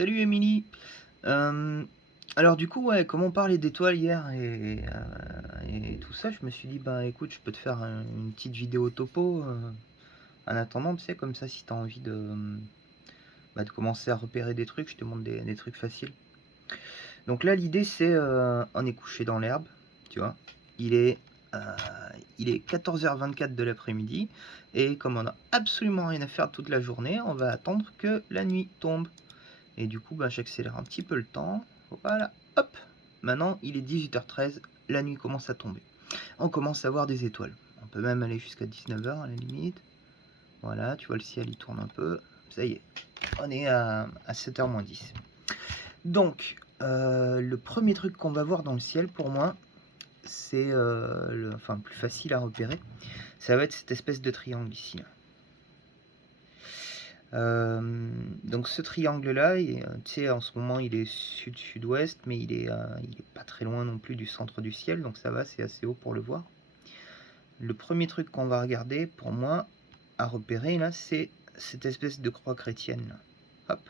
Salut Émilie. Euh, alors du coup, ouais, comme on parlait d'étoiles hier et tout ça, je me suis dit, bah écoute, je peux te faire une petite vidéo topo en attendant, tu sais, comme ça, si tu as envie de commencer à repérer des trucs, je te montre des trucs faciles. Donc là, l'idée, c'est, on est couché dans l'herbe, tu vois. Il est, euh, il est 14h24 de l'après-midi, et comme on a absolument rien à faire toute la journée, on va attendre que la nuit tombe. Et du coup, bah, j'accélère un petit peu le temps. Voilà, hop. Maintenant, il est 18h13, la nuit commence à tomber. On commence à voir des étoiles. On peut même aller jusqu'à 19h à la limite. Voilà, tu vois le ciel, il tourne un peu. Ça y est, on est à 7h moins 10. Donc, le premier truc qu'on va voir dans le ciel, pour moi, c'est enfin, le plus facile à repérer. Ça va être cette espèce de triangle ici. Là. Donc ce triangle-là, tu sais, en ce moment il est sud-sud-ouest, mais il est pas très loin non plus du centre du ciel, donc ça va, c'est assez haut pour le voir. Le premier truc qu'on va regarder, pour moi, à repérer, là, c'est cette espèce de croix chrétienne. Là. Hop.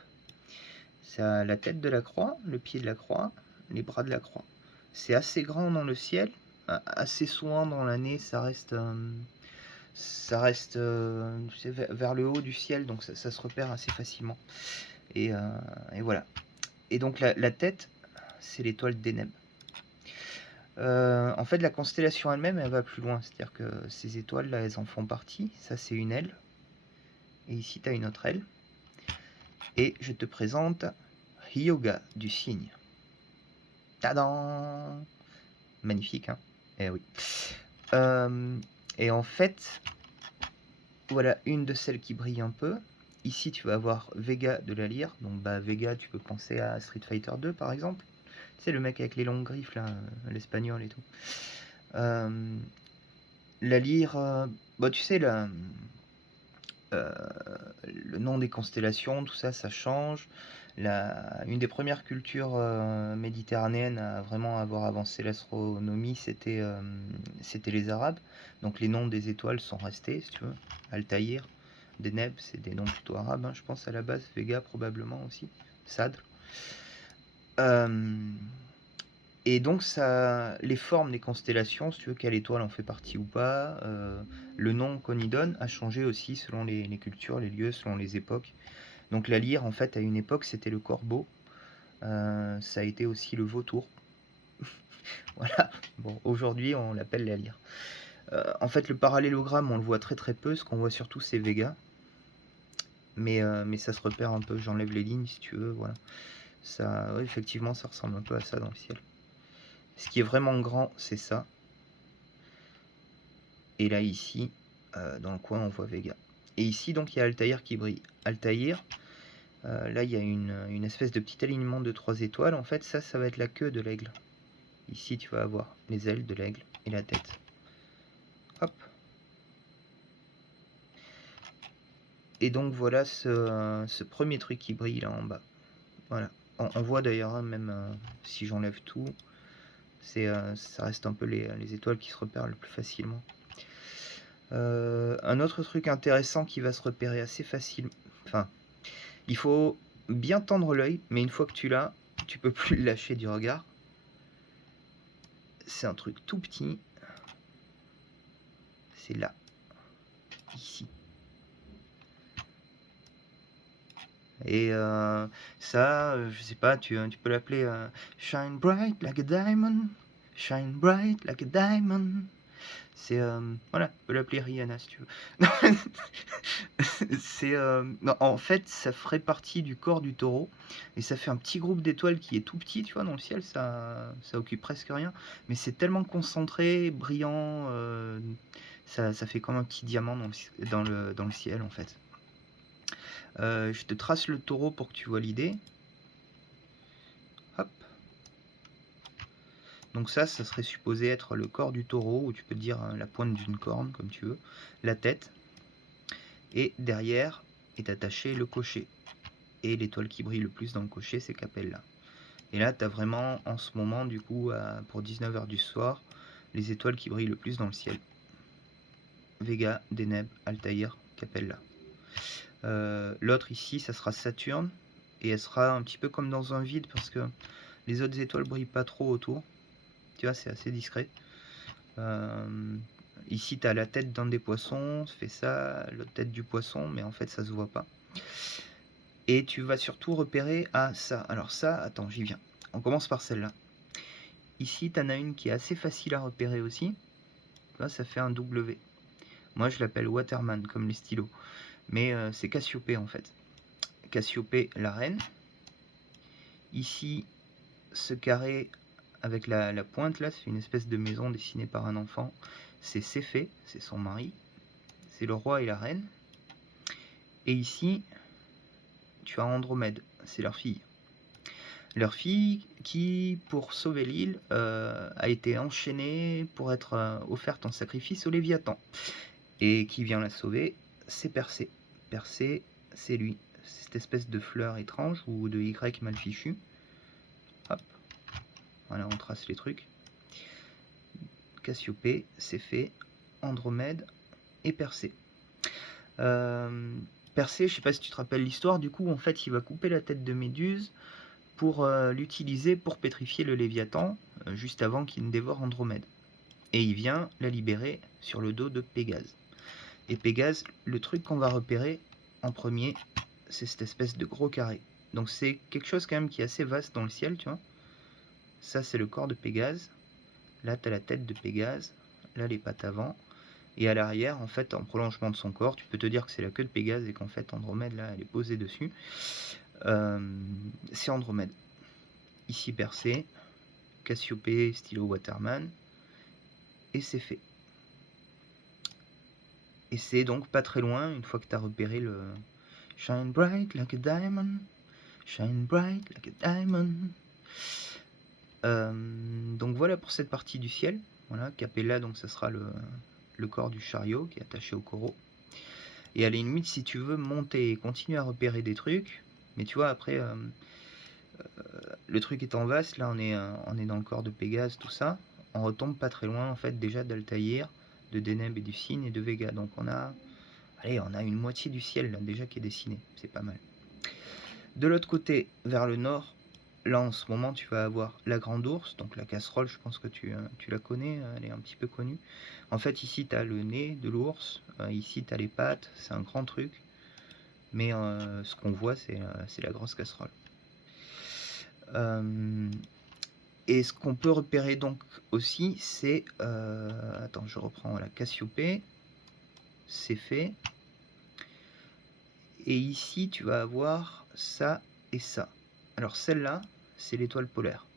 Ça a la tête de la croix, le pied de la croix, les bras de la croix. C'est assez grand dans le ciel, assez souvent dans l'année, ça reste vers le haut du ciel, donc ça se repère assez facilement. Et, euh, et voilà. Et donc la tête, c'est l'étoile d'Éneb. En fait, la constellation elle-même, elle va plus loin. C'est-à-dire que ces étoiles-là, elles en font partie. Ça, c'est une aile. Et ici, tu as une autre aile. Et je te présente Hyōga du cygne. Tadam! Magnifique, hein? Eh oui. Euh, et en fait, voilà une de celles qui brille un peu. Ici, tu vas avoir Vega de la lyre. Donc, bah, Vega, tu peux penser à Street Fighter 2, par exemple. C'est le mec avec les longues griffes, là, l'espagnol et tout. Euh, la lyre, bah, tu sais, euh, le nom des constellations, tout ça, ça change. Une des premières cultures méditerranéennes à vraiment avoir avancé l'astronomie, c'était les Arabes. Donc les noms des étoiles sont restés, si tu veux. Altaïr, Deneb, c'est des noms plutôt arabes, hein, je pense à la base. Vega probablement aussi. Sadr. Euh, Et donc, ça, les formes des constellations, si tu veux, quelle étoile en fait partie ou pas, le nom qu'on y donne a changé aussi selon les cultures, les lieux, selon les époques. Donc, la lyre, en fait, à une époque, c'était le corbeau. Ça a été aussi le vautour. Voilà. Bon, aujourd'hui, on l'appelle la lyre. En fait, le parallélogramme, on le voit très très peu. Ce qu'on voit surtout, c'est Vega. Mais ça se repère un peu. J'enlève les lignes, si tu veux. Voilà. Ça, ouais, effectivement, ça ressemble un peu à ça dans le ciel. Ce qui est vraiment grand, c'est ça. Et là, ici, dans le coin, on voit Vega. Et ici, donc, il y a Altaïr qui brille. Altaïr, là, il y a une espèce de petit alignement de 3 étoiles. En fait, ça va être la queue de l'aigle. Ici, tu vas avoir les ailes de l'aigle et la tête. Hop. Et donc, voilà ce premier truc qui brille là en bas. Voilà. On voit d'ailleurs, hein, même si j'enlève tout, ça reste un peu les étoiles qui se repèrent le plus facilement. Un autre truc intéressant qui va se repérer assez facilement. Enfin, il faut bien tendre l'œil, mais une fois que tu l'as, tu peux plus le lâcher du regard. C'est un truc tout petit. C'est là. Ici. Et ça, je sais pas, tu peux l'appeler Shine bright like a diamond. Shine bright like a diamond. C'est voilà, tu peux l'appeler Rihanna si tu veux. C'est non, en fait, ça ferait partie du corps du taureau et ça fait un petit groupe d'étoiles qui est tout petit, tu vois, dans le ciel, ça occupe presque rien, mais c'est tellement concentré, brillant, ça fait comme un petit diamant dans le ciel en fait. Je te trace le taureau pour que tu vois l'idée. Hop. Donc ça serait supposé être le corps du taureau, ou tu peux dire la pointe d'une corne, comme tu veux, la tête, et derrière est attaché le cocher. Et l'étoile qui brille le plus dans le cocher, c'est Capella. Et là, tu as vraiment, en ce moment, du coup, pour 19h du soir, les étoiles qui brillent le plus dans le ciel. Vega, Deneb, Altaïr, Capella. L'autre ici, ça sera Saturne. et elle sera un petit peu comme dans un vide parce que les autres étoiles brillent pas trop autour. Tu vois, c'est assez discret. Ici, tu as la tête d'un des poissons, ça fait ça, l'autre tête du poisson, mais en fait, ça se voit pas. Et tu vas surtout repérer à ça. Alors ça, attends, j'y viens. On commence par celle-là. Ici, tu en as une qui est assez facile à repérer aussi. Là, ça fait un W. Moi, je l'appelle Waterman, comme les stylos. Mais c'est Cassiopée, en fait. Cassiopée, la reine. Ici, ce carré avec la pointe, là, c'est une espèce de maison dessinée par un enfant. C'est Céphée, c'est son mari. C'est le roi et la reine. Et ici, tu as Andromède, c'est leur fille. Leur fille qui, pour sauver l'île, a été enchaînée pour être offerte en sacrifice au Léviathan. Et qui vient la sauver, c'est Persée. Persée, c'est lui. Cette espèce de fleur étrange ou de Y mal fichu. Hop. Voilà, on trace les trucs. Cassiopée, Céphée, Andromède et Persée. Persée, je sais pas si tu te rappelles l'histoire, du coup, en fait, il va couper la tête de Méduse pour l'utiliser pour pétrifier le Léviathan, juste avant qu'il ne dévore Andromède. Et il vient la libérer sur le dos de Pégase. Et Pégase, le truc qu'on va repérer en premier, c'est cette espèce de gros carré. Donc c'est quelque chose quand même qui est assez vaste dans le ciel, tu vois. Ça, c'est le corps de Pégase. Là, tu as la tête de Pégase. Là, les pattes avant. Et à l'arrière, en fait, en prolongement de son corps, tu peux te dire que c'est la queue de Pégase et qu'en fait, Andromède, là, elle est posée dessus. C'est Andromède. Ici, Persée, Cassiopée, stylo Waterman. Et c'est fait. Et c'est donc pas très loin, une fois que tu as repéré le Shine bright like a diamond, shine bright like a diamond. Donc voilà pour cette partie du ciel. Voilà, Capella, donc ça sera le corps du chariot qui est attaché au coraux. Et à la limite, si tu veux monter et continuer à repérer des trucs, mais tu vois, après, le truc étant vaste, là on est dans le corps de Pégase, tout ça. On retombe pas très loin, en fait, déjà d'Altaïr, de Deneb et du Cygne et de Vega. Donc on a une moitié du ciel là, déjà qui est dessiné, c'est pas mal. De l'autre côté, vers le nord, là en ce moment tu vas avoir la grande ours, donc la casserole, je pense que tu la connais, elle est un petit peu connue. En fait ici tu as le nez de l'ours, ici tu as les pattes, c'est un grand truc, mais ce qu'on voit c'est la grosse casserole. Et ce qu'on peut repérer donc aussi c'est, attends je reprends la Cassiopée, c'est fait. Et ici, tu vas avoir ça et ça. Alors celle-là, c'est l'étoile polaire.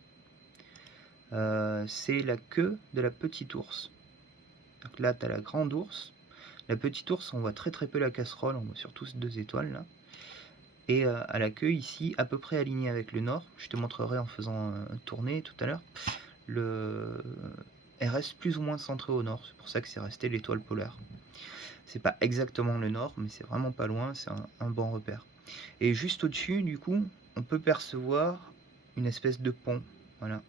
C'est la queue de la petite ours. Donc là, tu as la grande ours. La petite ours, on voit très très peu la casserole, on voit surtout ces deux étoiles là. Et à la queue ici, à peu près alignée avec le nord, je te montrerai en faisant tourner tout à l'heure, elle reste plus ou moins centrée au nord, c'est pour ça que c'est resté l'étoile polaire. C'est pas exactement le nord, mais c'est vraiment pas loin, c'est un bon repère. Et juste au-dessus, du coup, on peut percevoir une espèce de pont. Voilà.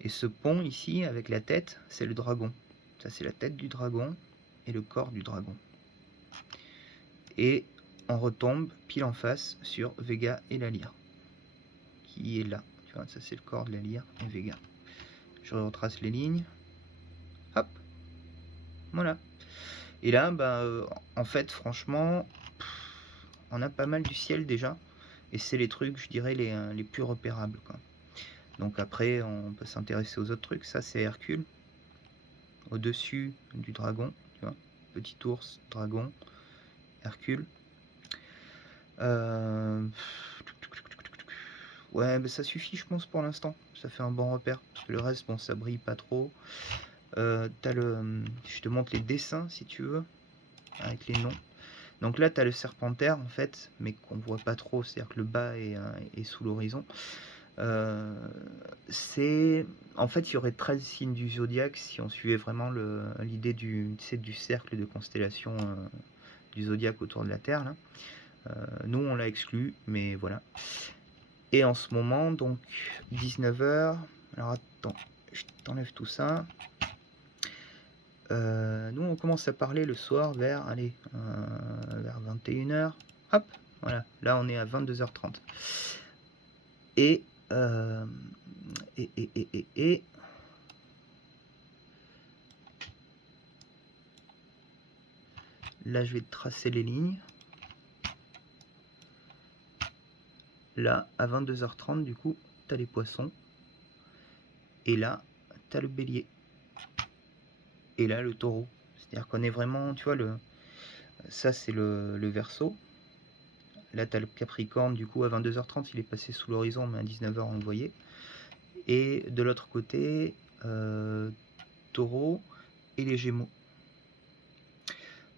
Et ce pont ici, avec la tête, c'est le dragon. Ça, c'est la tête du dragon et le corps du dragon. Et on retombe pile en face sur Vega et la lyre, qui est là. Tu vois, ça, c'est le corps de la lyre et Vega. Je retrace les lignes. Hop. Voilà. Et là, en fait, franchement, on a pas mal du ciel déjà. Et c'est les trucs, je dirais, les plus repérables, quoi. Donc après, on peut s'intéresser aux autres trucs. Ça, c'est Hercule. Au-dessus du dragon, tu vois. Petit ours, dragon, Hercule. Ouais, ça suffit, je pense, pour l'instant. Ça fait un bon repère. Parce que le reste, bon, ça brille pas trop. Je te montre les dessins, si tu veux, avec les noms. Donc là, tu as le serpentaire, en fait, mais qu'on voit pas trop. C'est-à-dire que le bas est sous l'horizon. En fait, il y aurait 13 signes du zodiaque si on suivait vraiment l'idée du cercle de constellation du zodiaque autour de la Terre. Là. Nous, on l'a exclu, mais voilà. Et en ce moment, donc 19h. Alors attends, je t'enlève tout ça. Nous, on commence à parler le soir vers 21h. Hop, Voilà, là on est à 22h30. Et, euh, et là je vais tracer les lignes. Là, à 22h30, du coup, tu as les poissons. Et là, tu as le bélier. Et là, le taureau. C'est-à-dire qu'on est vraiment, tu vois, ça c'est le Verseau. Là, tu as le Capricorne, du coup, à 22h30, il est passé sous l'horizon, mais à 19h, on le voyait. Et de l'autre côté, Taureau et les Gémeaux.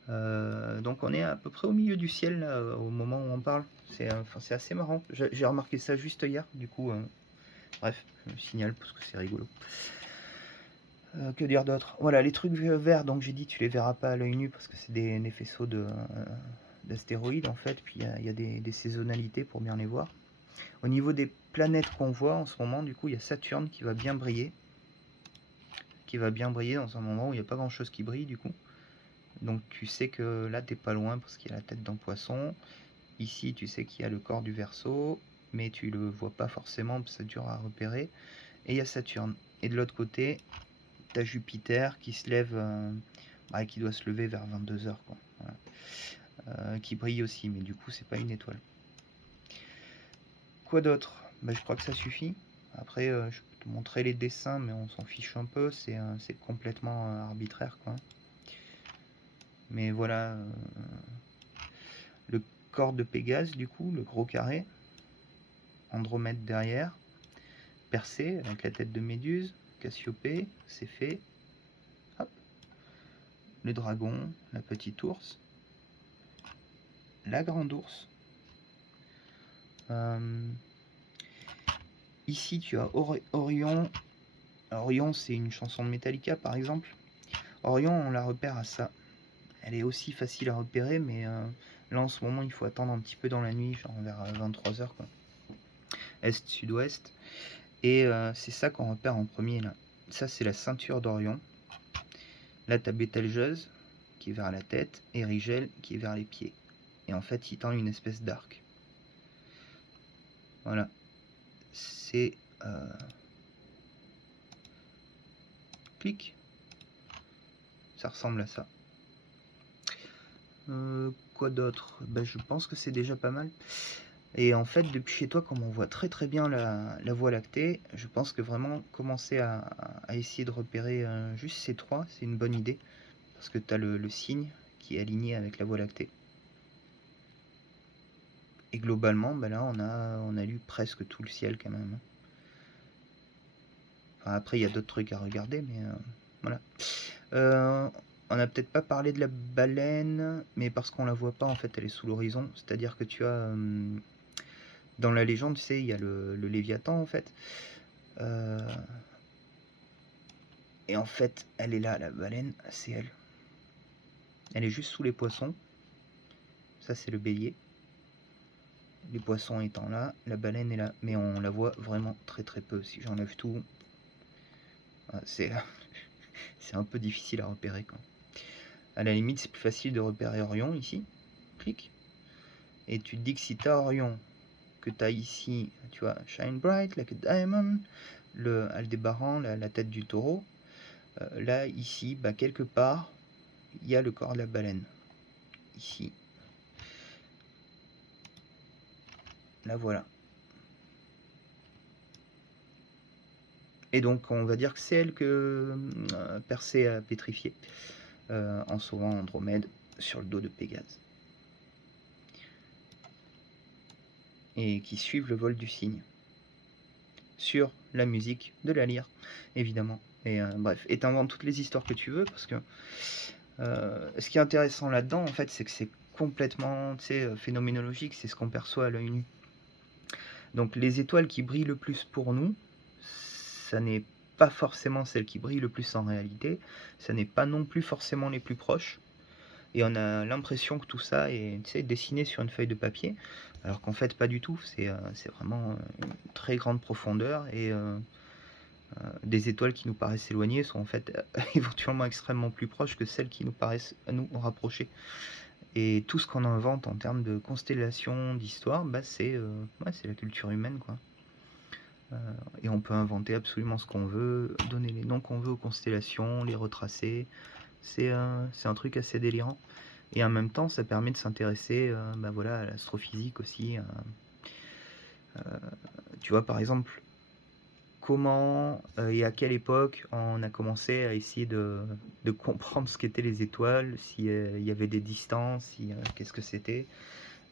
Donc on est à peu près au milieu du ciel là, au moment où on parle. C'est assez marrant. J'ai remarqué ça juste hier, du coup. Bref, je le signale parce que c'est rigolo. Que dire d'autre? Voilà, les trucs verts, donc j'ai dit tu les verras pas à l'œil nu parce que c'est des faisceaux d'astéroïdes en fait. Puis il y a des saisonnalités pour bien les voir. Au niveau des planètes qu'on voit en ce moment, du coup, il y a Saturne qui va bien briller. Qui va bien briller dans un moment où il n'y a pas grand chose qui brille du coup. Donc tu sais que là t'es pas loin parce qu'il y a la tête d'un poisson. Ici tu sais qu'il y a le corps du Verseau, mais tu le vois pas forcément parce que c'est dur à repérer. Et il y a Saturne. Et de l'autre côté, t'as Jupiter qui se lève, qui doit se lever vers 22h quoi. Voilà. Qui brille aussi, mais du coup c'est pas une étoile. Quoi d'autre? Je crois que ça suffit. Après je peux te montrer les dessins, mais on s'en fiche un peu, c'est complètement arbitraire quoi. Mais voilà, le corps de Pégase du coup, le gros carré, Andromède derrière, Persée avec la tête de Méduse, Cassiopée, c'est fait. Hop. Le dragon, la petite ours, la grande ours. Ici tu as Orion. Orion c'est une chanson de Metallica par exemple. Orion on la repère à ça. Elle est aussi facile à repérer, mais là en ce moment il faut attendre un petit peu dans la nuit, genre vers 23h quoi. Est-sud-ouest. Et c'est ça qu'on repère en premier là. Ça c'est la ceinture d'Orion. Là t'as Bételgeuse qui est vers la tête et Rigel qui est vers les pieds. Et en fait il tend une espèce d'arc. Voilà. C'est... clic. Ça ressemble à ça. Quoi d'autre? Je pense que c'est déjà pas mal. Et en fait, depuis chez toi, comme on voit très très bien la Voie lactée, je pense que vraiment commencer à essayer de repérer juste ces trois, c'est une bonne idée. Parce que tu as le signe qui est aligné avec la Voie lactée. Et globalement, là, on a lu presque tout le ciel quand même. Enfin, après, il y a d'autres trucs à regarder, mais voilà. On n'a peut-être pas parlé de la baleine, mais parce qu'on la voit pas, en fait, elle est sous l'horizon. C'est-à-dire que tu as... dans la légende, tu sais, il y a le Léviathan, en fait. Et en fait, elle est là, la baleine, c'est elle. Elle est juste sous les poissons. Ça, c'est le bélier. Les poissons étant là, la baleine est là. Mais on la voit vraiment très très peu. Si j'enlève tout, c'est un peu difficile à repérer, quoi. À la limite, c'est plus facile de repérer Orion, ici. Clic. Et tu te dis que si tu as Orion, que tu as ici, tu vois, Shine Bright Like a Diamond, le Aldébaran, la tête du taureau, là, ici, quelque part, il y a le corps de la baleine. Ici. Là, voilà. Et donc, on va dire que c'est elle que Persée a pétrifié en sauvant Andromède sur le dos de Pégase. Et qui suivent le vol du cygne. Sur la musique de la lyre, évidemment. Et bref, et t'inventes toutes les histoires que tu veux, parce que ce qui est intéressant là-dedans, en fait, c'est que c'est complètement phénoménologique, c'est ce qu'on perçoit à l'œil nu. Donc les étoiles qui brillent le plus pour nous, ça n'est pas forcément celles qui brillent le plus en réalité, ça n'est pas non plus forcément les plus proches, et on a l'impression que tout ça est dessiné sur une feuille de papier, alors qu'en fait pas du tout, c'est vraiment une très grande profondeur, et des étoiles qui nous paraissent éloignées sont en fait éventuellement extrêmement plus proches que celles qui nous paraissent à nous rapprochées. Et tout ce qu'on invente en termes de constellations, d'histoire, bah, c'est la culture humaine, quoi. Et on peut inventer absolument ce qu'on veut, donner les noms qu'on veut aux constellations, les retracer. C'est un truc assez délirant. Et en même temps, ça permet de s'intéresser bah, voilà, à l'astrophysique aussi. Tu vois, par exemple, comment et à quelle époque on a commencé à essayer de comprendre ce qu'étaient les étoiles, s'il y avait des distances, qu'est-ce que c'était.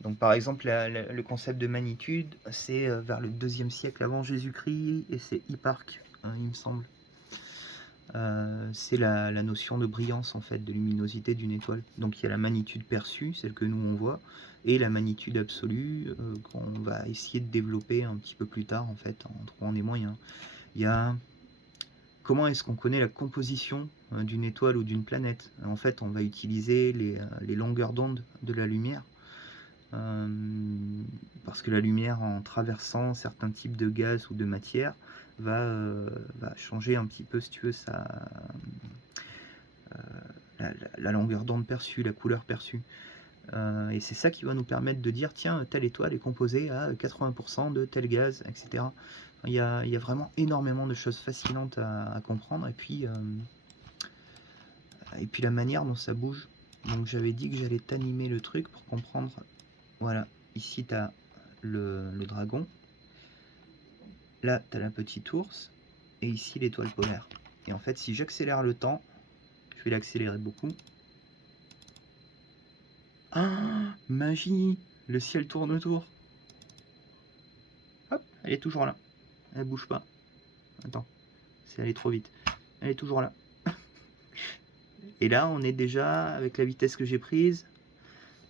Donc par exemple, le concept de magnitude, c'est vers le 2e siècle avant Jésus-Christ, et c'est Hipparque, hein, il me semble. C'est la notion de brillance, en fait, de luminosité d'une étoile. Donc il y a la magnitude perçue, celle que nous on voit, et la magnitude absolue qu'on va essayer de développer un petit peu plus tard, en fait, en trouvant des moyens. Il y a comment est-ce qu'on connaît la composition d'une étoile ou d'une planète. En fait, on va utiliser les longueurs d'onde de la lumière, parce que la lumière, en traversant certains types de gaz ou de matière, va changer un petit peu, si tu veux, la longueur d'onde perçue, la couleur perçue. Et c'est ça qui va nous permettre de dire, tiens, telle étoile est composée à 80% de tel gaz, etc. Il y a vraiment énormément de choses fascinantes à comprendre, et puis la manière dont ça bouge. Donc j'avais dit que j'allais t'animer le truc pour comprendre. Voilà, ici tu as le dragon, là tu as la petite ours, et ici l'étoile polaire. Et en fait, si j'accélère le temps, je vais l'accélérer beaucoup. Ah, magie! Le ciel tourne autour. Hop, elle est toujours là. Elle bouge pas. Attends, c'est allé trop vite. Elle est toujours là. Et là, on est déjà, avec la vitesse que j'ai prise,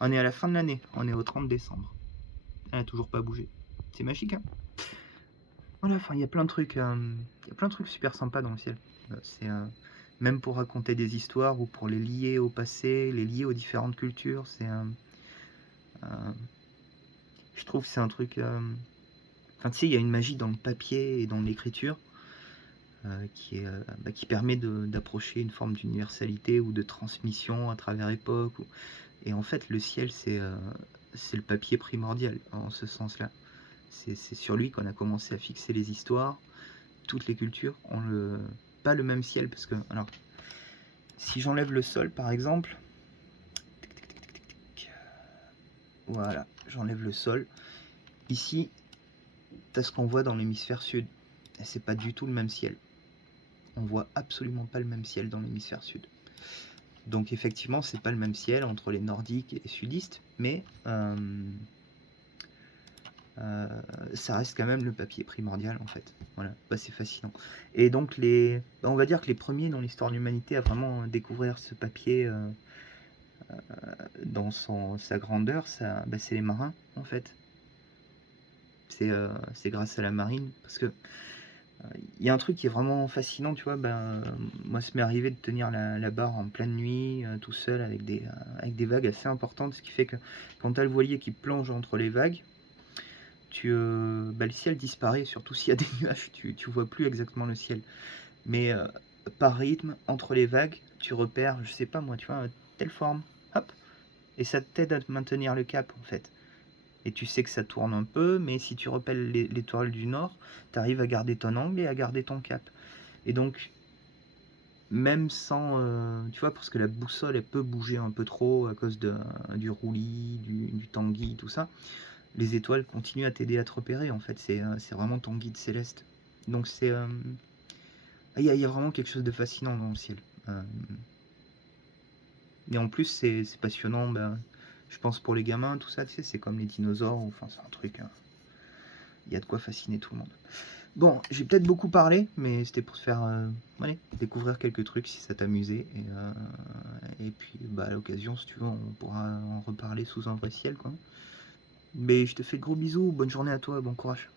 on est à la fin de l'année. On est au 30 décembre. Elle n'a toujours pas bougé. C'est magique, hein? Voilà, enfin, il y a plein de trucs. Il y a plein de trucs super sympas dans le ciel. C'est même pour raconter des histoires ou pour les lier au passé, les lier aux différentes cultures. Je trouve que c'est un truc. Enfin, tu sais, il y a une magie dans le papier et dans l'écriture qui permet d'approcher une forme d'universalité ou de transmission à travers époque. Et en fait, le ciel, c'est le papier primordial en ce sens-là. C'est sur lui qu'on a commencé à fixer les histoires. Toutes les cultures ont pas le même ciel, parce que, alors, si j'enlève le sol, par exemple, voilà, j'enlève le sol. Ici, tu as ce qu'on voit dans l'hémisphère sud. Et c'est pas du tout le même ciel. On voit absolument pas le même ciel dans l'hémisphère sud. Donc effectivement, c'est pas le même ciel entre les nordiques et les sudistes, mais ça reste quand même le papier primordial, en fait. Voilà, bah, c'est fascinant. Et donc on va dire que les premiers dans l'histoire de l'humanité à vraiment découvrir ce papier dans sa grandeur, bah, c'est les marins, en fait. C'est grâce à la marine, parce que il y a un truc qui est vraiment fascinant, tu vois. Moi, ça m'est arrivé de tenir la barre en pleine nuit, tout seul, avec des vagues assez importantes, ce qui fait que quand tu as le voilier qui plonge entre les vagues, le ciel disparaît, surtout s'il y a des nuages, tu vois plus exactement le ciel. Mais par rythme, entre les vagues, tu repères, je sais pas moi, tu vois, telle forme, hop, et ça t'aide à maintenir le cap, en fait. Et tu sais que ça tourne un peu, mais si tu repelles l'étoile du nord, tu arrives à garder ton angle et à garder ton cap. Et donc, même sans, tu vois, parce que la boussole, elle peut bouger un peu trop à cause du roulis, du tanguy, tout ça, les étoiles continuent à t'aider à te repérer, en fait. C'est vraiment ton guide céleste. Donc il y a vraiment quelque chose de fascinant dans le ciel. Et en plus, c'est passionnant, je pense pour les gamins, tout ça, tu sais, c'est comme les dinosaures, enfin, c'est un truc, hein. Il y a de quoi fasciner tout le monde. Bon, j'ai peut-être beaucoup parlé, mais c'était pour te faire découvrir quelques trucs si ça t'amusait. Et puis, à l'occasion, si tu veux, on pourra en reparler sous un vrai ciel, quoi. Mais je te fais de gros bisous, bonne journée à toi, bon courage.